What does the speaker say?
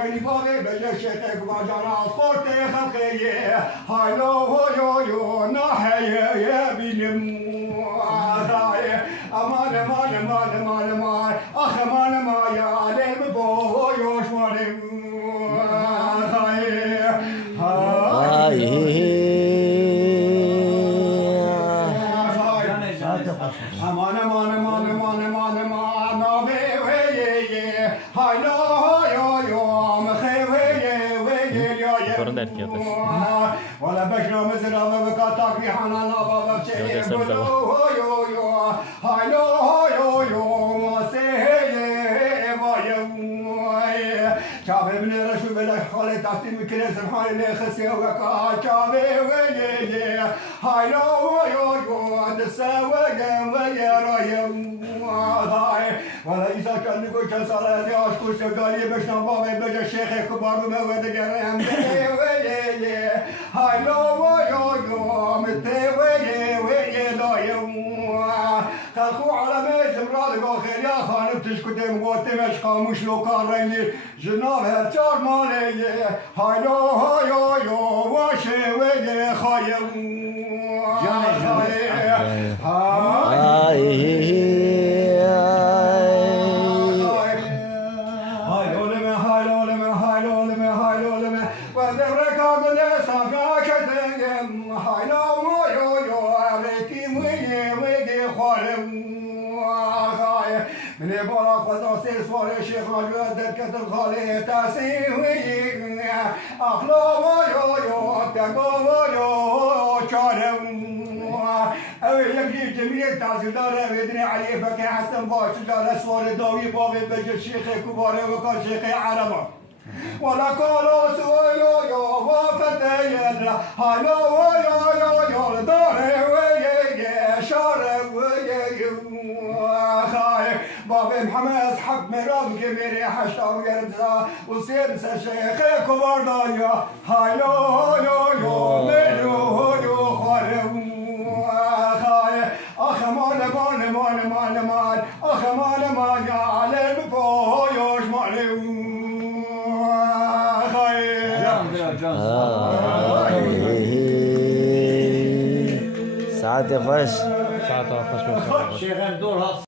غني بابي بجا شيخك وجانا صورتي خلقيه هاي لو يو يو نحي يا بيلمو امان امان امان امان امان اخ امان ما يا لب بو يوش مالي امان امان امان امان امان امان نبي ويي هاي لو يو يو مخي ويي ويي يا ولا بشنا مثل بكاتك في حنان بابا شيء يو يو هاي لو يو يو ما سهي بايا شافي من رشو بلا خالي تحتي مكنه سبحان الله خسي وكا شافي ويي هاي لو يو يو تسوى ويا رايم ولا إذا كان نقول كان صلاة أشكر شغالي بشنا بابا بجا شيخ كبار ومود جريم هاي لو يو يو متى ويا لا يوم خلقوا على ميت مراد قاخر يا خانم تشكت موت مش خاموش لو كان رنگي جناب هرچار مالي هاي لو يو واشي ويا خايم من يبغى قصاصي صور الشيخ رجل دركة الخالي تسيوي أخلو يو تقو يو شارم أو يجي جميع تحصيلدار بدني عليه فكي حسن باش جال صور داوي بابي بجي الشيخ كبار وكان شيخ عربا ولا قالوا سوي يو وفتي هلو يو داري ويا شارم ويا بابي محمد حق مرام كبيري حشا ويرزا وسير شيخ كبار دايا هايو يو ملو خارم اخ مال اخ مال يا علم بويوش مالي ساعات خوش شيخ دورها